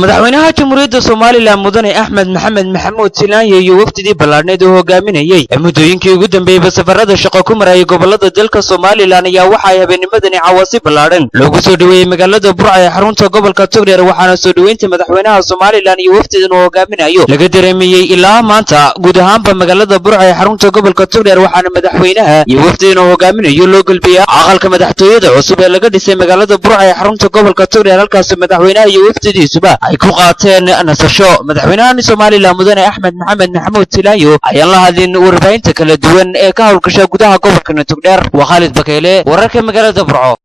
madaxweynaha jamhuuriyadda Soomaaliland mudane Axmed Maxamed Maxamuud Silaanye iyo wafdidii ballaadhneed oo hogaaminayay muddooyinkii ugu dambeeyay safarada shaqo ku maray gobolada dalka Soomaaliland ayaa waxa ay habeennimadani caawasi ballaadhan loogu soo dhaweeyay magaalada Burco ee xarunta gobolka Togdheer waxaana soo dhaweynta madaxweynaha Soomaaliland iyo wafdidan oo hogaaminayay laga dareemiyay ilaa maanta guud ahaanba magaalada Burco ee xarunta gobolka Togdheer waxaana madaxweynaha iyo wafdidan oo hogaaminayay loo galbiyay aqalka madaxtooyada cusub ee laga dhisay magaalada Burco ee xarunta gobolka Togdheer halkaas madaxweynaha iyo wafdidiisuba ay ku qaateen nasasho madaxweynaha Soomaaliland mudane Axmed Maxamed Maxamuud Silaanye ayaan la hadlin warbaahinta kala duwan ee ka howlgasha gudaha gobolka Togdheer waa Khalid Bakeyle wararka magaalada Burco.